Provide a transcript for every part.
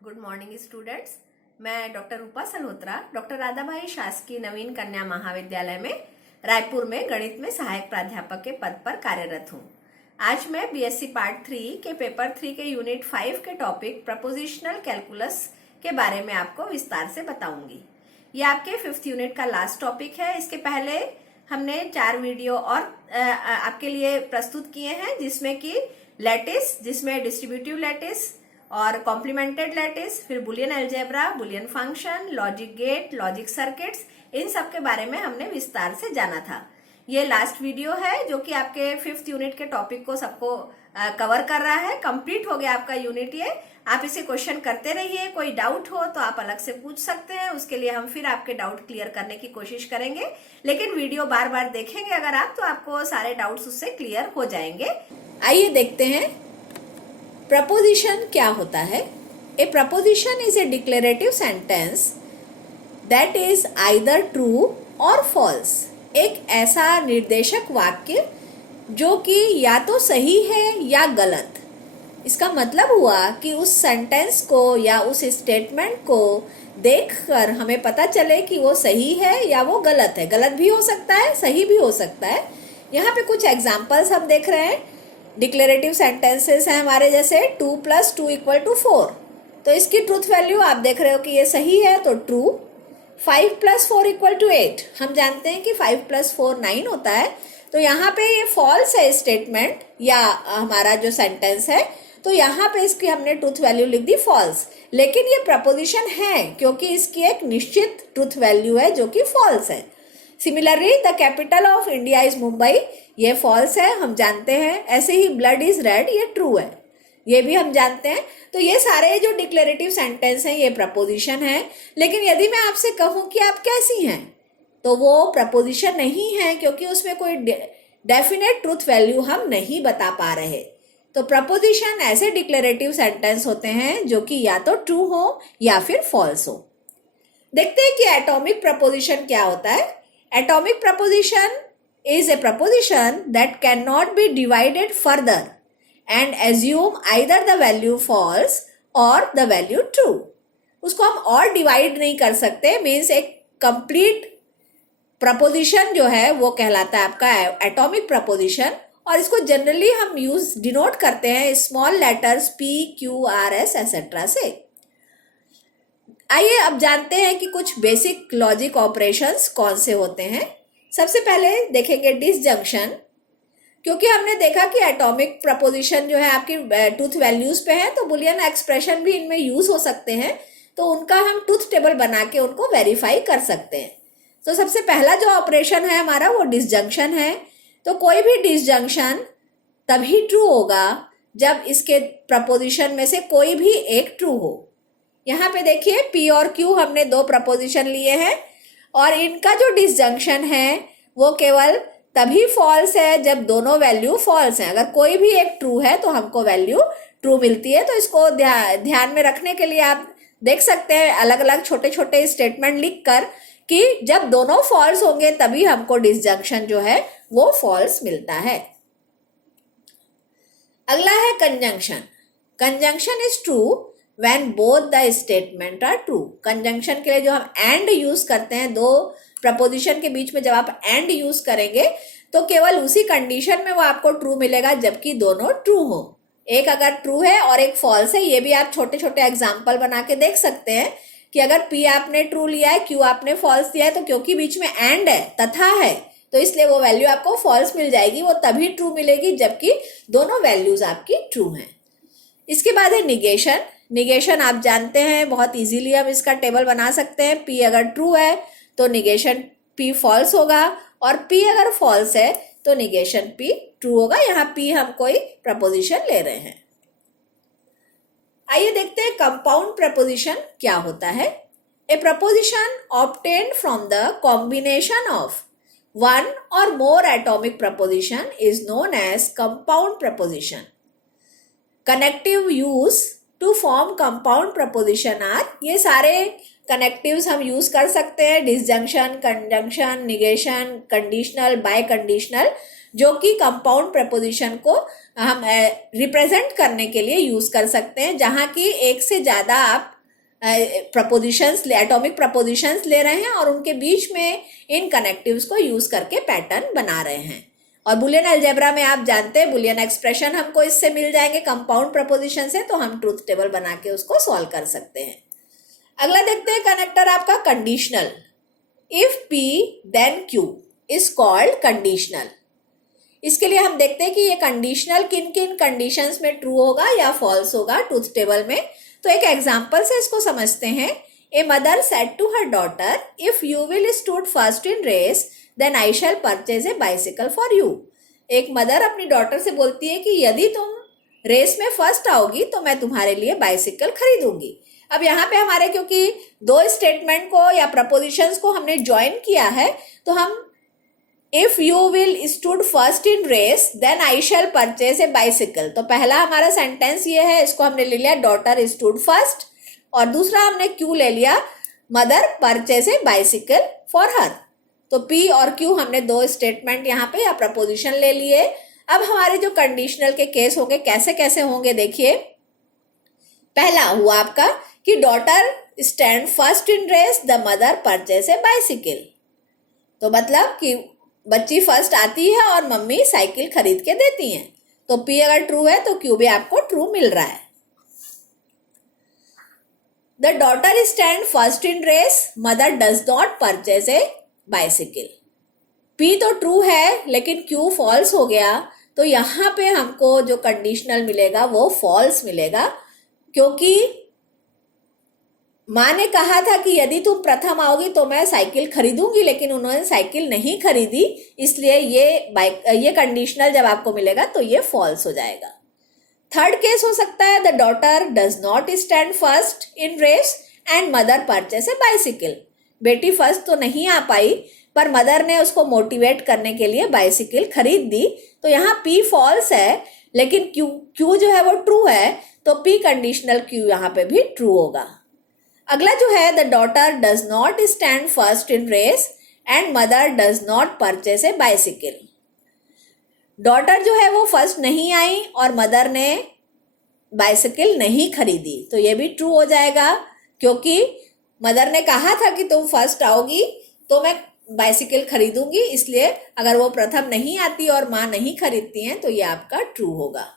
Good morning students. मैं doctor रूपा सल्होत्रा doctor Radhabai शासकीय नवीन कन्या महाविद्यालय में रायपुर में गणित में सहायक प्राध्यापक के पद पर कार्यरत हूँ। आज मैं बीएससी पार्ट 3 के पेपर 3 के यूनिट 5 के टॉपिक प्रपोजिशनल कैलकुलस के बारे में आपको विस्तार से बताऊंगी। ये आपके 5th यूनिट का लास्ट टॉपिक है। इसके पहले हमने 4 वीडियो और आपके लिए प्रस्तुत किए हैं, जिसमें कि लैटिस, जिसमें डिस्ट्रीब्यूटिव लैटिस और कॉम्प्लीमेंटेड लैटिस, फिर Boolean algebra, Boolean function, logic gate, logic circuits, इन सब के बारे में हमने विस्तार से जाना था। ये लास्ट वीडियो है जो कि आपके 5th यूनिट के टॉपिक को सबको कवर कर रहा है। कंप्लीट हो गया आपका यूनिट ये। आप इसे क्वेश्चन करते रहिए, कोई डाउट हो तो आप अलग से पूछ सकते हैं, उसके लिए हम फिर आपके डाउट क्लियर करने की कोशिश करेंगे। लेकिन वीडियो बार बार देखेंगे अगर आप, तो आपको सारे डाउट्स उससे क्लियर हो जाएंगे। आइए देखते हैं प्रपोजिशन क्या होता है। A proposition is a declarative sentence that is either true और फॉल्स। एक ऐसा निर्देशक वाक्य जो कि या तो सही है या गलत। इसका मतलब हुआ कि उस सेंटेंस को या उस स्टेटमेंट को देखकर हमें पता चले कि वो सही है या वो गलत है। गलत भी हो सकता है, सही भी हो सकता है। यहाँ पे कुछ एग्जाम्पल्स हम देख रहे हैं। डिक्लेरेटिव सेंटेंसेस हैं हमारे, जैसे 2 + 2 = 4, तो इसकी ट्रूथ वैल्यू आप देख रहे हो कि ये सही है, तो ट्रू। 5 + 4 = 8, हम जानते हैं कि 5 + 4 9 होता है, तो यहाँ पे ये फॉल्स है स्टेटमेंट या हमारा जो सेंटेंस है, तो यहाँ पे इसकी हमने ट्रूथ वैल्यू लिख दी फॉल्स। लेकिन ये प्रपोजिशन है क्योंकि इसकी एक निश्चित ट्रूथ वैल्यू है जो कि फॉल्स है। Similarly the capital of India is Mumbai, ये फॉल्स है, हम जानते हैं। ऐसे ही ब्लड इज रेड, ये ट्रू है, ये भी हम जानते हैं। तो ये सारे जो डिक्लेरेटिव सेंटेंस हैं ये प्रपोजिशन है। लेकिन यदि मैं आपसे कहूँ कि आप कैसी हैं, तो वो प्रपोजिशन नहीं है क्योंकि उसमें कोई डेफिनेट ट्रूथ वैल्यू हम नहीं बता पा रहे। तो प्रपोजिशन ऐसे डिक्लेरेटिव सेंटेंस होते हैं जो कि या तो ट्रू हो या फिर फॉल्स हो। देखते हैं कि एटॉमिक प्रपोजिशन क्या होता है। Atomic preposition is a proposition that cannot be divided further and assume either the value false or the value true। उसको हम और डिवाइड नहीं कर सकते, मीन्स एक कंप्लीट प्रपोजिशन जो है वो कहलाता है आपका एटॉमिक प्रपोजिशन। और इसको जनरली हम यूज डिनोट करते हैं small letters P, Q, R, S etcetera से। आइए अब जानते हैं कि कुछ बेसिक लॉजिक ऑपरेशंस कौन से होते हैं। सबसे पहले देखेंगे डिसजंक्शन, क्योंकि हमने देखा कि एटॉमिक प्रपोजिशन जो है आपकी ट्रूथ वैल्यूज पे है, तो बुलियन एक्सप्रेशन भी इनमें यूज हो सकते हैं, तो उनका हम ट्रूथ टेबल बना के उनको वेरीफाई कर सकते हैं। तो सबसे पहला जो ऑपरेशन है हमारा वो डिसजंक्शन है। तो कोई भी डिसजंक्शन तभी ट्रू होगा जब इसके प्रपोजिशन में से कोई भी एक ट्रू हो। यहाँ पे देखिए P और Q हमने दो प्रपोजिशन लिए हैं और इनका जो डिसजंक्शन है वो केवल तभी फॉल्स है जब दोनों वैल्यू फॉल्स हैं। अगर कोई भी एक ट्रू है तो हमको वैल्यू ट्रू मिलती है। तो इसको ध्यान में रखने के लिए आप देख सकते हैं अलग अलग छोटे छोटे स्टेटमेंट लिख कर कि जब दोनों फॉल्स होंगे तभी हमको डिसजंक्शन जो है वो फॉल्स मिलता है। अगला है conjunction. Conjunction is true when both the statement are true। Conjunction के लिए जो हम and यूज करते हैं, दो प्रपोजिशन के बीच में जब आप and यूज करेंगे तो केवल उसी कंडीशन में वो आपको ट्रू मिलेगा जबकि दोनों ट्रू हो। एक अगर ट्रू है और एक फॉल्स है, ये भी आप छोटे छोटे एग्जाम्पल बना के देख सकते हैं कि अगर P आपने ट्रू लिया है, Q आपने फॉल्स दिया है, तो क्योंकि बीच में and है, तथा है, तो इसलिए वो वैल्यू आपको फॉल्स मिल जाएगी। वो तभी ट्रू मिलेगी जबकि दोनों वैल्यूज आपकी ट्रू हैं। इसके बाद है निगेशन। निगेशन आप जानते हैं, बहुत इजीली हम इसका टेबल बना सकते हैं। P अगर ट्रू है तो निगेशन P फॉल्स होगा, और P अगर फॉल्स है तो निगेशन P ट्रू होगा। यहाँ P हम कोई प्रपोजिशन ले रहे हैं। आइए देखते हैं कंपाउंड प्रपोजिशन क्या होता है। A proposition obtained from the combination of one or more atomic proposition is known as compound proposition। Connective use to form compound proposition are, ये सारे कनेक्टिव्स हम यूज कर सकते हैं, disjunction, conjunction, negation, conditional, biconditional, जो कि compound preposition को हम रिप्रेजेंट करने के लिए यूज कर सकते हैं, जहां की एक से ज्यादा आप प्रपोजिशंस, एटॉमिक प्रपोजिशंस ले रहे हैं और उनके बीच में इन कनेक्टिव्स को यूज करके पैटर्न बना रहे हैं। और बुलियन अलजेब्रा में आप जानते हैं बुलियन एक्सप्रेशन हमको इससे मिल जाएंगे कंपाउंड प्रपोजिशन से, तो हम ट्रूथ टेबल बना के उसको सॉल्व कर सकते हैं। अगला देखते हैं कनेक्टर आपका conditional. If P then Q is called conditional. इसके लिए हम देखते हैं कि ये कंडीशनल किन किन कंडीशंस में ट्रू होगा या फॉल्स होगा ट्रूथ टेबल में। तो एक एग्जांपल से इसको समझते हैं। A mother said to her daughter, if you will stood first in race then I shall purchase a bicycle for you. एक मदर अपनी डॉटर से बोलती है कि यदि तुम रेस में फर्स्ट आओगी तो मैं तुम्हारे लिए बाइसिकल खरीदूंगी। अब यहाँ पे हमारे क्योंकि दो स्टेटमेंट को या प्रपोजिशंस को हमने ज्वाइन किया है, तो हम if you will stood first in race then I shall purchase a bicycle, तो पहला हमारा सेंटेंस ये है, इसको हमने ले लिया डॉटर स्टूड फर्स्ट, और दूसरा हमने क्यू ले लिया mother purchase a bicycle for her. तो P और Q हमने दो स्टेटमेंट यहाँ पे या प्रपोजिशन ले लिए। अब हमारे जो कंडीशनल के केस होंगे कैसे कैसे होंगे देखिए। पहला हुआ आपका कि daughter stand first in race the mother purchase a bicycle, तो मतलब कि बच्ची फर्स्ट आती है और मम्मी साइकिल खरीद के देती हैं। तो P अगर ट्रू है तो Q भी आपको ट्रू मिल रहा है। The daughter stand first in race mother does not purchase a bicycle. P तो ट्रू है लेकिन Q फॉल्स हो गया, तो यहाँ पे हमको जो कंडीशनल मिलेगा वो फॉल्स मिलेगा, क्योंकि माँ ने कहा था कि यदि तुम प्रथम आओगी तो मैं साइकिल खरीदूंगी, लेकिन उन्होंने साइकिल नहीं खरीदी, इसलिए ये कंडीशनल जब आपको मिलेगा तो ये फॉल्स हो जाएगा। थर्ड केस हो सकता है the daughter does not stand first in race and mother purchase a bicycle. बेटी फर्स्ट तो नहीं आ पाई पर मदर ने उसको मोटिवेट करने के लिए बाइसिकल खरीद दी, तो यहाँ P फॉल्स है लेकिन Q जो है वो ट्रू है, तो P कंडीशनल Q यहाँ पे भी ट्रू होगा। अगला जो है the daughter does not stand first in race and mother does not purchase a bicycle. Daughter जो है वो फर्स्ट नहीं आई और मदर ने बाइसिकल नहीं खरीदी, तो ये भी ट्रू हो जाएगा, क्योंकि मदर ने कहा था कि तुम फर्स्ट आओगी तो मैं बाइसिकल खरीदूंगी, इसलिए अगर वो प्रथम नहीं आती और माँ नहीं खरीदती हैं तो ये आपका ट्रू होगा।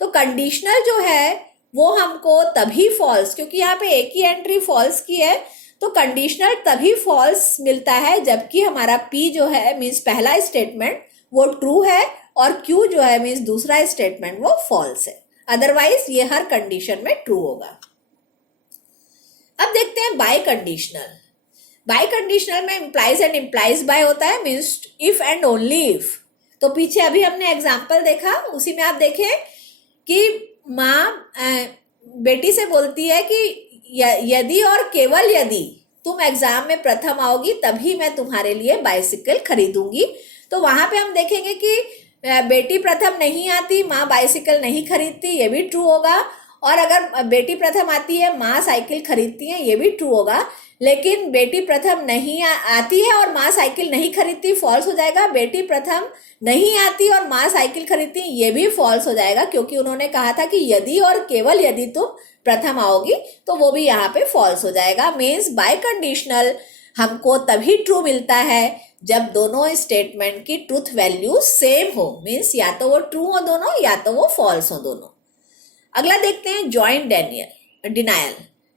तो कंडीशनल जो है वो हमको तभी फॉल्स, क्योंकि यहाँ पे एक ही एंट्री फॉल्स की है, तो कंडीशनल तभी फॉल्स मिलता है जबकि हमारा P जो है मीन्स पहला स्टेटमेंट वो ट्रू है और Q जो है मीन्स दूसरा स्टेटमेंट वो फॉल्स है, अदरवाइज ये हर कंडीशन में ट्रू होगा। अब देखते हैं बाय कंडीशनल। बाय कंडीशनल में इम्प्लाइज एंड इम्प्लाइज बाय होता है, means if and only if. तो पीछे अभी हमने एग्जाम्पल देखा, उसी में आप देखें कि माँ बेटी से बोलती है कि यदि और केवल यदि तुम एग्जाम में प्रथम आओगी तभी मैं तुम्हारे लिए बाइसिकल खरीदूंगी। तो वहां पे हम देखेंगे कि बेटी प्रथम नहीं आती, माँ बाइसिकल नहीं खरीदती, ये भी ट्रू होगा। और अगर बेटी प्रथम आती है, माँ साइकिल खरीदती है, ये भी ट्रू होगा। लेकिन बेटी प्रथम नहीं आती है और माँ साइकिल नहीं खरीदती, फॉल्स हो जाएगा। बेटी प्रथम नहीं आती और माँ साइकिल खरीदती, ये भी फॉल्स हो जाएगा, क्योंकि उन्होंने कहा था कि यदि और केवल यदि तुम प्रथम आओगी, तो वो भी यहाँ पे फॉल्स हो जाएगा। मीन्स बाय कंडीशनल हमको तभी ट्रू मिलता है जब दोनों स्टेटमेंट की ट्रूथ वैल्यू सेम हो, मीन्स या तो वो ट्रू हो दोनों या तो वो फॉल्स हो दोनों। अगला देखते हैं joint denial.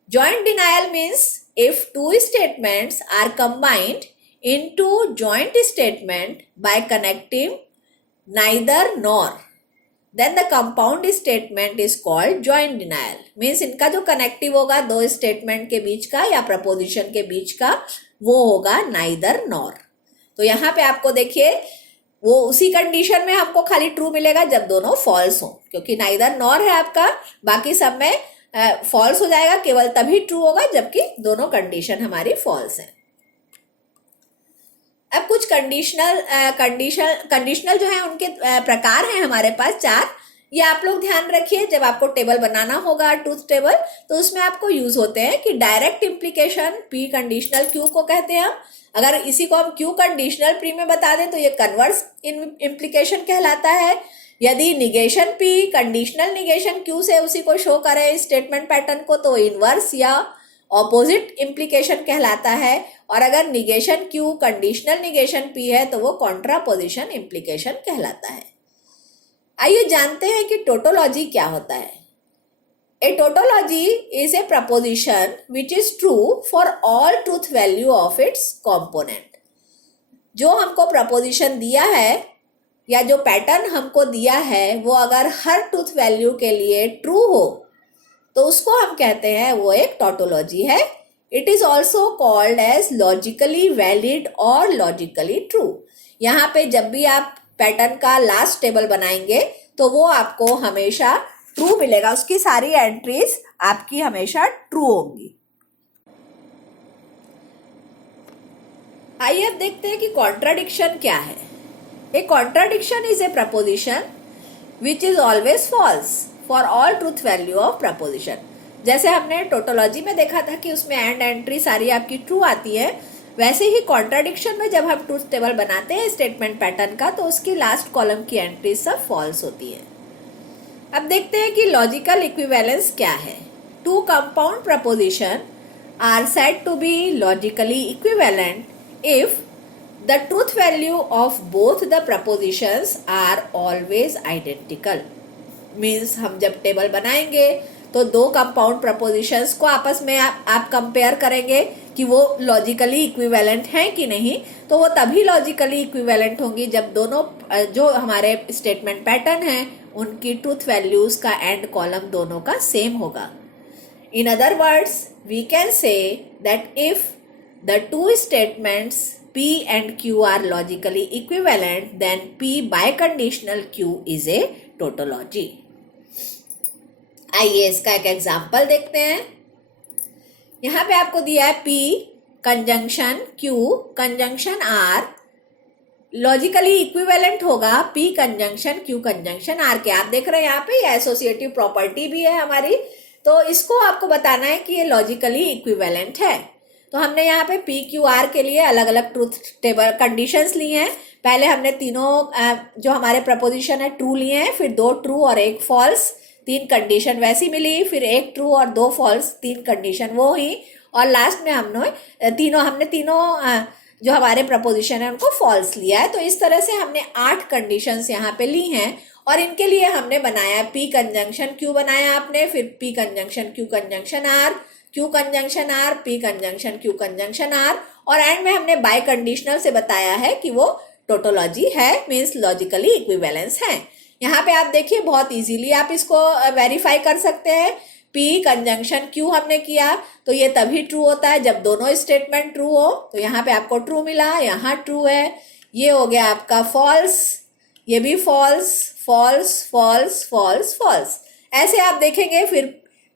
Joint denial means if two statements are combined into joint statement by connecting neither nor, then the compound statement is called joint denial. Means इनका जो कनेक्टिव होगा दो स्टेटमेंट के बीच का या प्रपोजिशन के बीच का, वो होगा neither nor। तो यहाँ पे आपको देखिए वो उसी कंडीशन में हमको खाली ट्रू मिलेगा जब दोनों फॉल्स हो, क्योंकि neither nor है आपका, बाकी सब में फॉल्स हो जाएगा, केवल तभी ट्रू होगा जबकि दोनों कंडीशन हमारी फॉल्स है। कुछ कंडीशनल जो है उनके प्रकार हैं हमारे पास चार। ये आप लोग ध्यान रखिए, जब आपको टेबल बनाना होगा ट्रूथ टेबल, तो उसमें आपको यूज होते हैं कि direct implication P conditional Q को कहते हैं हम। अगर इसी को हम क्यू कंडीशनल पी में बता दें तो ये कन्वर्स इम्प्लीकेशन कहलाता है। यदि negation P conditional negation Q से उसी को शो करे स्टेटमेंट पैटर्न को, तो इनवर्स या ऑपोजिट इम्प्लीकेशन कहलाता है। और अगर negation Q conditional negation P है तो वो कॉन्ट्रापोजिशन इम्प्लीकेशन कहलाता है। आइए जानते हैं कि टोटोलॉजी क्या होता है। A tautology is a proposition which is true for all truth value of its component. जो हमको प्रपोजिशन दिया है या जो पैटर्न हमको दिया है वो अगर हर ट्रूथ वैल्यू के लिए ट्रू हो तो उसको हम कहते हैं वो एक टोटोलॉजी है। It is also called as logically valid और लॉजिकली ट्रू। यहाँ पे जब भी आप पैटर्न का लास्ट टेबल बनाएंगे तो वो आपको हमेशा ट्रू मिलेगा, उसकी सारी एंट्रीज आपकी हमेशा ट्रू होंगी। आइए अब देखते हैं कि कॉन्ट्राडिक्शन क्या है। A contradiction is a proposition which is always false for all truth value of proposition. जैसे हमने टोटोलॉजी में देखा था कि उसमें एंड एंट्री सारी आपकी ट्रू आती है, वैसे ही कॉन्ट्राडिक्शन में जब हम ट्रूथ टेबल बनाते हैं स्टेटमेंट पैटर्न का तो उसकी लास्ट कॉलम की एंट्री सब फॉल्स होती है। अब देखते हैं कि लॉजिकल इक्विवेलेंस क्या है। Two compound proposition are said to be logically equivalent if the truth value of both the propositions are always identical. Means हम जब टेबल बनाएंगे तो दो कंपाउंड प्रपोजिशंस को आपस में आप कंपेयर करेंगे कि वो लॉजिकली इक्विवेलेंट हैं कि नहीं। तो वो तभी लॉजिकली इक्विवेलेंट होंगी जब दोनों जो हमारे स्टेटमेंट पैटर्न हैं उनकी ट्रूथ वैल्यूज का एंड कॉलम दोनों का सेम होगा। In other words we can say that if the two statements P and Q are logically equivalent, then P biconditional Q is a tautology. आइए इसका एक example देखते हैं। यहाँ पे आपको दिया है P conjunction Q conjunction R logically equivalent होगा P conjunction Q conjunction R के। आप देख रहे हैं यहाँ पे ये एसोसिएटिव प्रॉपर्टी भी है हमारी, तो इसको आपको बताना है कि ये लॉजिकली इक्विवेलेंट है। तो हमने यहाँ पे पी क्यू आर के लिए अलग अलग ट्रूथ टेबल कंडीशंस ली हैं। पहले हमने तीनों जो हमारे प्रपोजिशन है ट्रू लिए हैं, फिर 2 ट्रू और 1 फॉल्स, 3 कंडीशन वैसी मिली, फिर 1 ट्रू और 2 फॉल्स, 3 कंडीशन वो ही, और लास्ट में हमने तीनों जो हमारे प्रपोजिशन है उनको फॉल्स लिया है। तो इस तरह से हमने 8 कंडीशंस यहाँ पे ली हैं और इनके लिए हमने बनाया पी कंजंक्शन क्यू बनाया आपने, फिर P conjunction Q conjunction R, Q conjunction R, P conjunction Q conjunction R, और एंड में हमने बाय कंडीशनल से बताया है कि वो टोटोलॉजी है, मीन्स लॉजिकली इक्विवेलेंस है। यहाँ पे आप देखिए बहुत इजीली आप इसको वेरीफाई कर सकते हैं। पी कंजंक्शन क्यू हमने किया तो ये तभी ट्रू होता है जब दोनों स्टेटमेंट ट्रू हो। तो यहाँ पे आपको ट्रू मिला, यहाँ ट्रू है, ये हो गया आपका फॉल्स, ये भी false, false, false, false, false. ऐसे आप देखेंगे। फिर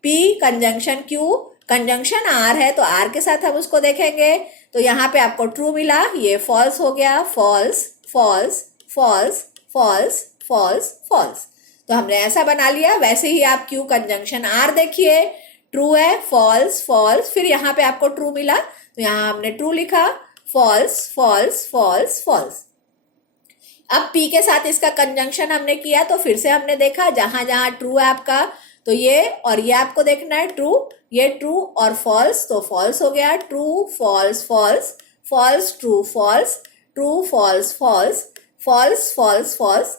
P conjunction Q conjunction R है तो आर के साथ हम उसको देखेंगे, तो यहाँ पे आपको ट्रू मिला, ये फॉल्स हो गया, false, false, false, false, false, false. तो हमने ऐसा बना लिया। वैसे ही आप क्यू कंजंक्शन आर देखिए, ट्रू है, फॉल्स, फॉल्स, फिर यहाँ पे आपको ट्रू मिला तो यहाँ हमने ट्रू लिखा, फॉल्स, फॉल्स, फॉल्स, फॉल्स। अब पी के साथ इसका कंजंक्शन हमने किया तो फिर से हमने देखा जहां जहां ट्रू है आपका तो ये और ये आपको देखना है ट्रू, ये ट्रू और फॉल्स, तो फॉल्स हो गया, true false false, false true false, true false false, false false false,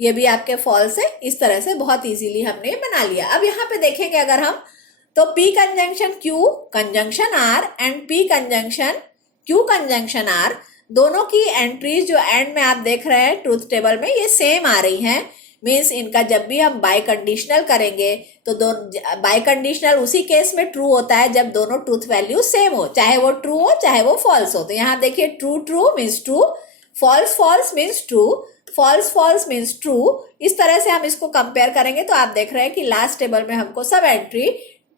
ये भी आपके फॉल्स है। इस तरह से बहुत इजीली हमने बना लिया। अब यहाँ पे देखेंगे अगर हम तो P conjunction Q conjunction R and P conjunction Q conjunction R दोनों की एंट्रीज जो एंड में आप देख रहे हैं ट्रूथ टेबल में ये सेम आ रही हैं। मीन्स इनका जब भी हम बाय कंडीशनल करेंगे तो बाय कंडीशनल उसी केस में ट्रू होता है जब दोनों ट्रूथ वैल्यू सेम हो, चाहे वो ट्रू हो चाहे वो फॉल्स हो। तो यहाँ देखिए true true means true, false false means true, false false means true. इस तरह से हम इसको कंपेयर करेंगे तो आप देख रहे हैं कि लास्ट टेबल में हमको सब एंट्री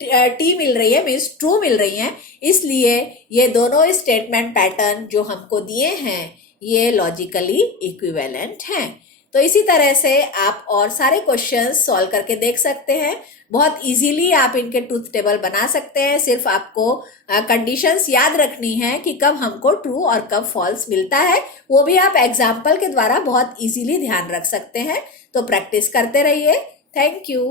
टी मिल रही है, मीन्स ट्रू मिल रही है। इसलिए ये दोनों स्टेटमेंट पैटर्न जो हमको दिए हैं ये लॉजिकली इक्विवेलेंट हैं। तो इसी तरह से आप और सारे क्वेश्चंस सॉल्व करके देख सकते हैं। बहुत इजीली आप इनके ट्रूथ टेबल बना सकते हैं। सिर्फ आपको कंडीशंस याद रखनी है कि कब हमको ट्रू और कब फॉल्स मिलता है, वो भी आप एग्जाम्पल के द्वारा बहुत इजीली ध्यान रख सकते हैं। तो प्रैक्टिस करते रहिए। Thank you.